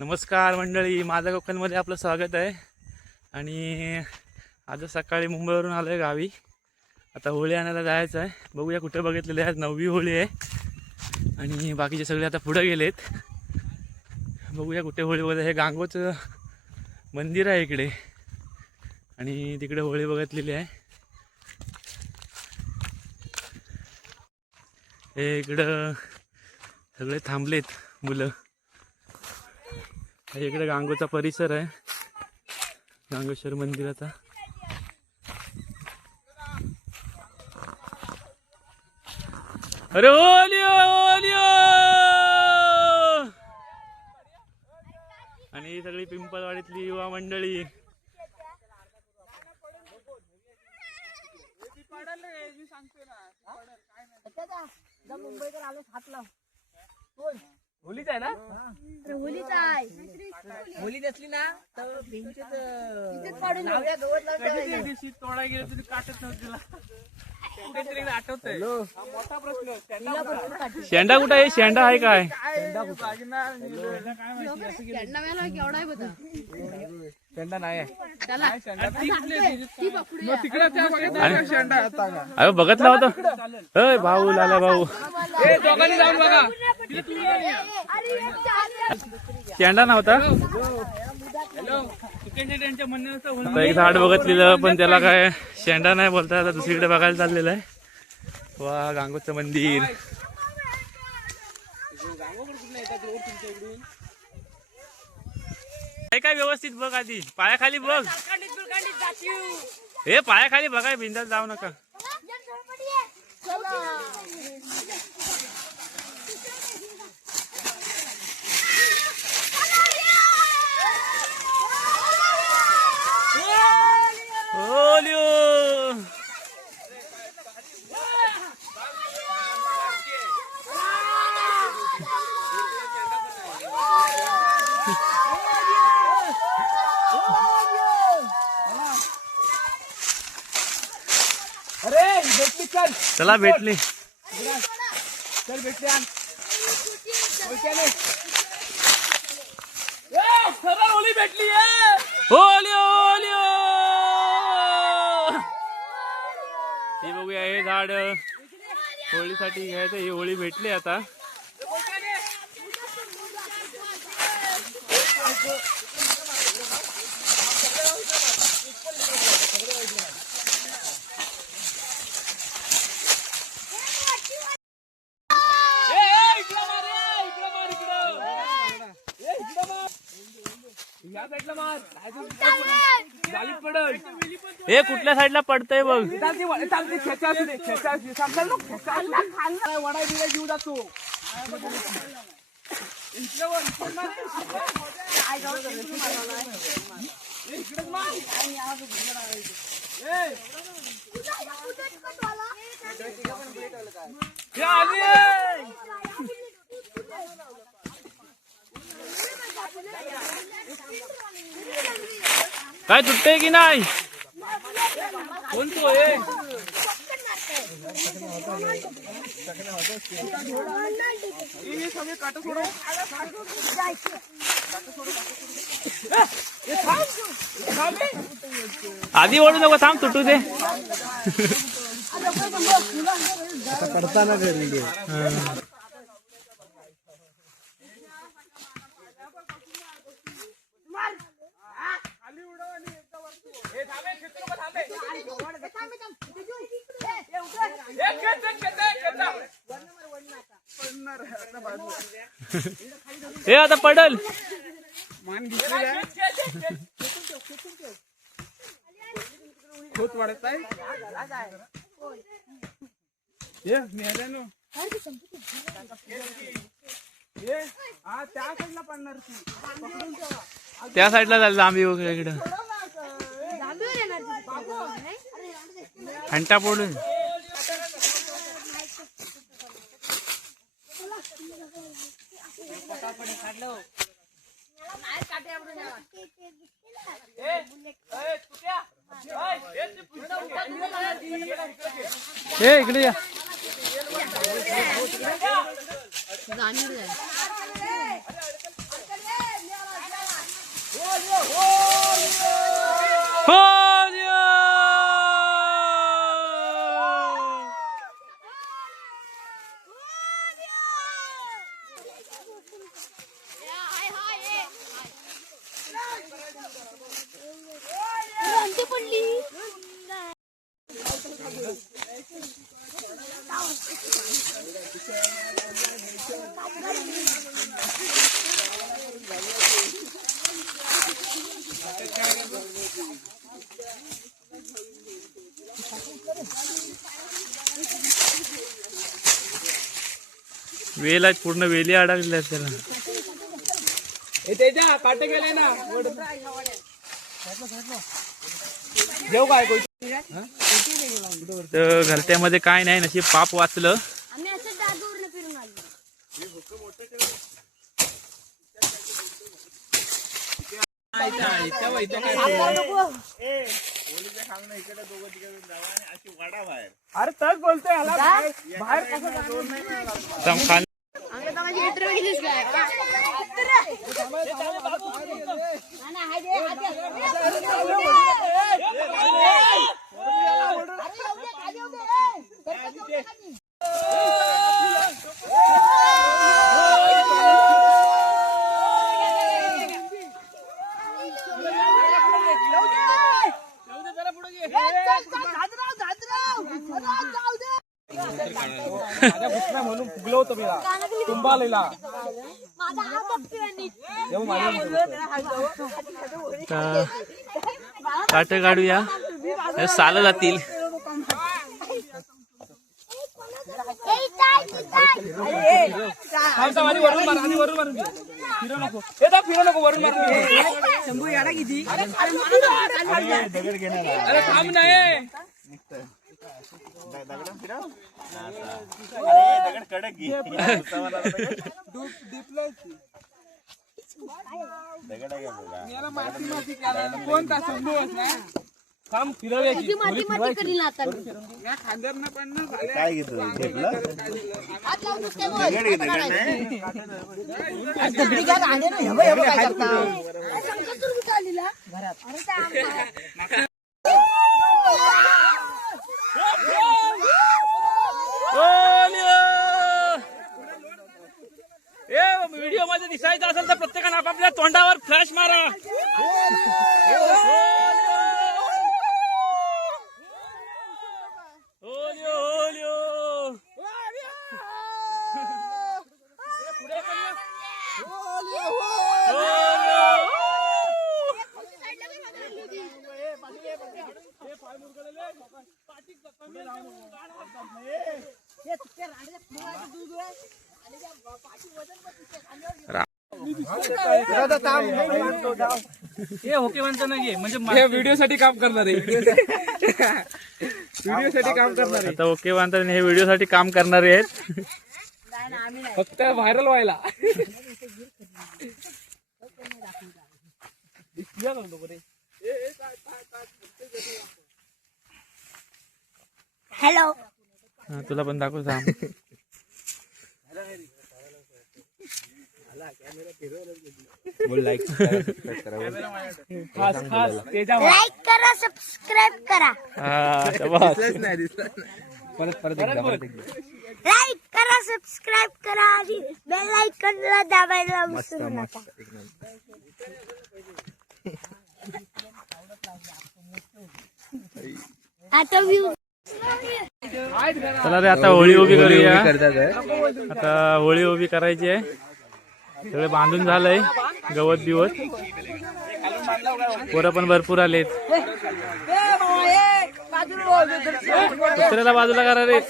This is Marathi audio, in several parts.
नमस्कार मंडळी, माझा कोकणमध्ये आपलं स्वागत आहे. आणि आज सकाळी मुंबईवरून आलो आहे गावी. आता होळी आणायला जायचं आहे. बघूया कुठे बघितलेले आहे. 9वी होळी आहे आणि बाकीचे सगळे आता पुढे गेलेत. बघूया कुठे होळी बघत. हे गांगोचं मंदिर आहे इकडे आणि तिकडे होळी बघितलेली आहे. हे इकडं सगळे थांबलेत मुलं. इकडे गांगोचा परिसर आहे, गांगेश्वर मंदिराचा. अरे ओलिओ ओलिओ. आणि ही सगळी पिंपळवाडीतली युवा मंडळी. होलीच आहे ना? होलीच आहे. होली नसली ना तर तिथेच पाडून लावूया, गवत लावूया. दिवशी तोडा गेला तुझी काटत नव्हती तुला. कुठेतरी आठवतंय. मोठा प्रश्न. शेंडा कुठं आहे? शेंडा आहे काय? शेंडा मेला केवढा आहे बघा. शेंडा नाही आहे. त्याला ती पकडूया. तिकडे त्या बघितलं शेंडा आता का? अरे बघतला होता. अय भाऊ, लाला भाऊ. ए दोघांनी जाऊन बघा. शेंडा नव्हता. त्यांच्या म्हणण्याचं आता एक झाड बघितलेलं पण त्याला काय शेंडा नाही बोलता. आता दुसरीकडे बघायला चाललेलं आहे. वा, गांगोचं मंदिर. काय काय व्यवस्थित बघ, आधी पायाखाली बघ. हे पायाखाली बघाय, बिंदास जाऊ नका. ओलिओ. अरे भेटली चल. चला भेटली. चल भेटली आण. सरळ होली भेटली आहे. ओलिओ ओलिओ. हे बघूया, हे झाड होळीसाठी घ्यायचं. ही होळी भेटली आता. हे कुठल्या साईडला पडतंय बघ. वडा बिडा घेऊ जातो. काय तुटतंय की नाही? कोण तो आहे? आधी ओढू नको, थांब, तुटू दे. पडताना घरी हे आता पडल. खूप वाढत आहे. त्या साईडला झालं लांबी वगैरे. इकडं हंटा पडून. ए इकडे या. वेला पूर्ण वेली अडकल्या त्याला. त्याच्या काटे गेले ना जेव काय तर घरट्यामध्ये काय नाही, नशीब पाप वाचलं. आम्ही असं दादूवरनं फिरून आलो. अरे तच बोलतोय बाहेर कसं खाली आम्ही आता माझी मित्र बघितलीस काय? म्हणून फुगलो होतो मी तुंबालेला काट काढूया, साल जातील. वरून मार आणि वरून मारून फिरव नको फिरव नको वरून मारून शंभू याडा किती अरे थांब नाही कोणता शंभू काम फिरवयाची माती माती करील आता मी. खांद्यावर पण ना काय घेतलं हात लावूनच काय बोल. शंकर कुठं आलेला? अरे त्या आमच्या- व्हिडिओ मध्ये दिसायचं असेल तर प्रत्येकाने आपापल्या तोंडावर फ्लॅश मारा. ओके म्हणतो ना म्हणजे व्हिडिओ साठी काम करणार आहे व्हिडिओ साठी काम करणार आहे आता ओके म्हणतात हे व्हिडिओ साठी काम करणारे आहेत. फक्त व्हायरल व्हायला हॅलो. तुला पण दाखव सांग. खास खास त्याच्या लाईक करा, सबस्क्राईब करा. परत परत एकदा लाईक करा, सबस्क्राईब करा आणि बेल आयकॉनला दाबायला विसरू नका. आता व्ह्यू चला रे आता होळी उभी करूया. आता होळी उभी करायची आहे. सगळे बांधून झालंय गवत बिवत. पोरं पण भरपूर आलेत. दुसऱ्याला बाजूला करा रे.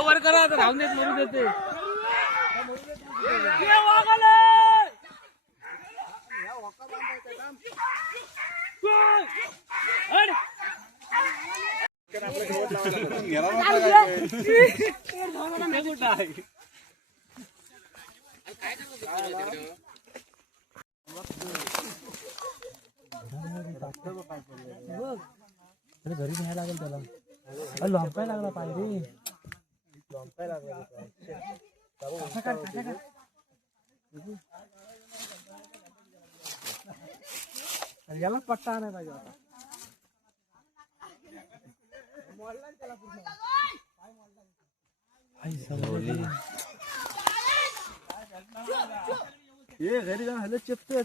वर करा राहून देत मरू देते घरी न्यायला लागेल त्याला. लॉंपाय लागला पाहिजे. याला पट्टा आणायला पाहिजे आता. घरी जाऊन हल्ले चिपतात.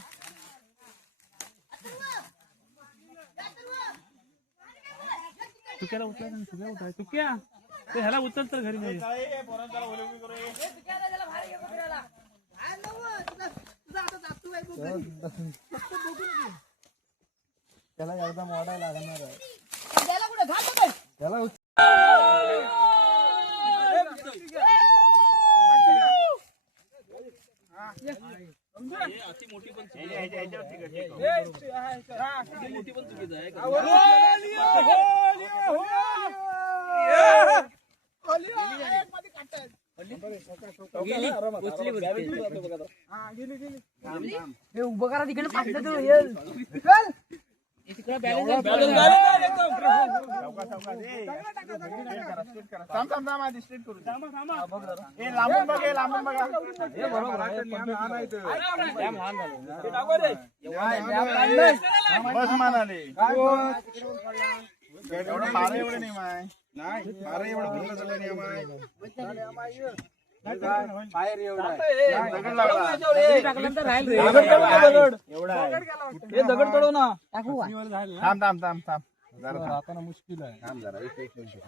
चुक्याला उचल चुक्या उचल चुक्या ते ह्याला उचल तर घरी नाही त्याला एकदम वाढायला लागणार आहे त्याला उभं करा तिकडे एवढं मारा एवढं नियम आहे नाही मारा एवढं बोललं झालं नियम आहे बाहेर एवढा दगड तोडव ना थांब थांब थांब थांब जरा आता मुश्किल आहे थांब जरा एक मिनिट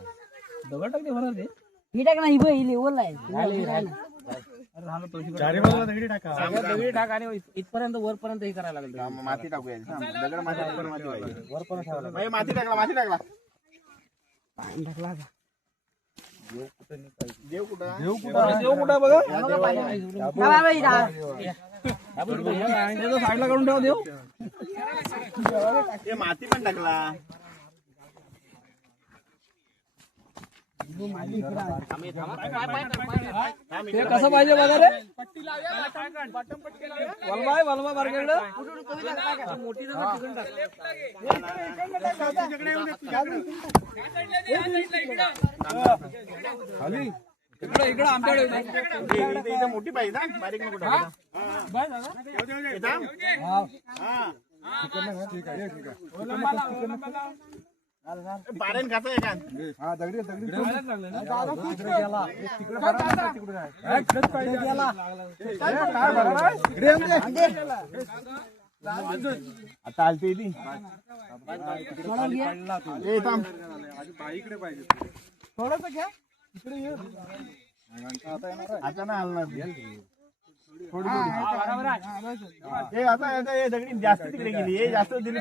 दगड टाकते होणार ते ही टाक ना ही बघ ओला आहे चारी बाजूला दगडी टाका दगडी टाक आणि इथपर्यंत वरपर्यंत हे करायला लागेल माती टाकूया दगड माती वर माती टाकला माती टाकला देव कुठं बघा साईडला काढून ठेवा देव माती पण टाकला कसं पाहिजे बघा रे वलमा मार्केट इकडे आमच्याकडे मोठी पाहिजे ना बारीक नको पारेन खात दगडी आता आलती ती इकडे पाहिजे थोडस घ्या इकडे आता ना हलणार थोडी आता दगडी जास्त तिकडे गेली जास्त दिली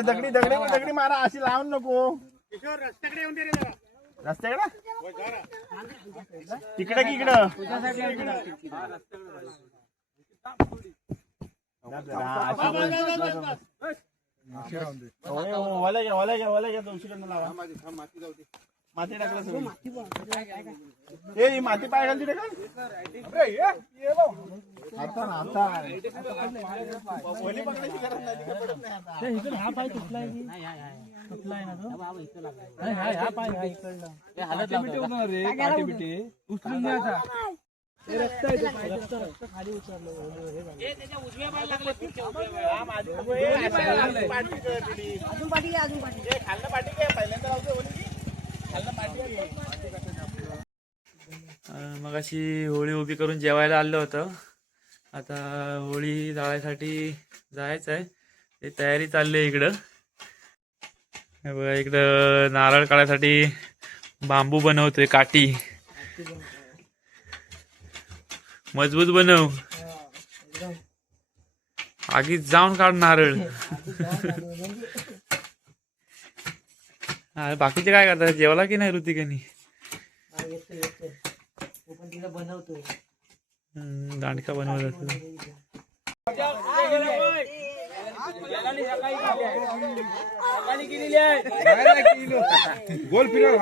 दगडी दगडी दगडी मारा अशी लावून नको रस्त्याकडे तिकडे की इकडं माती टाकलं सगळी माती पाय घालती टाका आता पकडायची गरज नाही हा पाय तुटलाय तुटलाय ना तो हा पाय उचलून द्यायचा रस्ता खाली उचललो उजव्या पाय लागले अजून पाठी खाल्लं पाठी काय पहिल्यांदा मगाशी होळी उभी करून जेवायला आलं होतं आता होळी जाळायसाठी जायचं आहे ते तयारी चालली आहे इकडं बघा इकडं नारळ काढायसाठी बांबू बनवतोय काठी मजबूत बनव आगीत जाऊन काढ नारळ बाकीचे काय करतात जेवला की नाही ऋतिकानी दांडका बनवत असतो गोल फिरव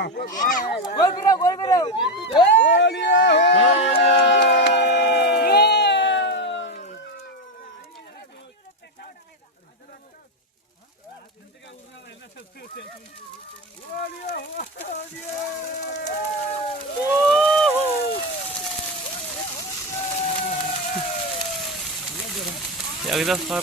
एकदा सर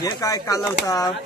हे काय कालवता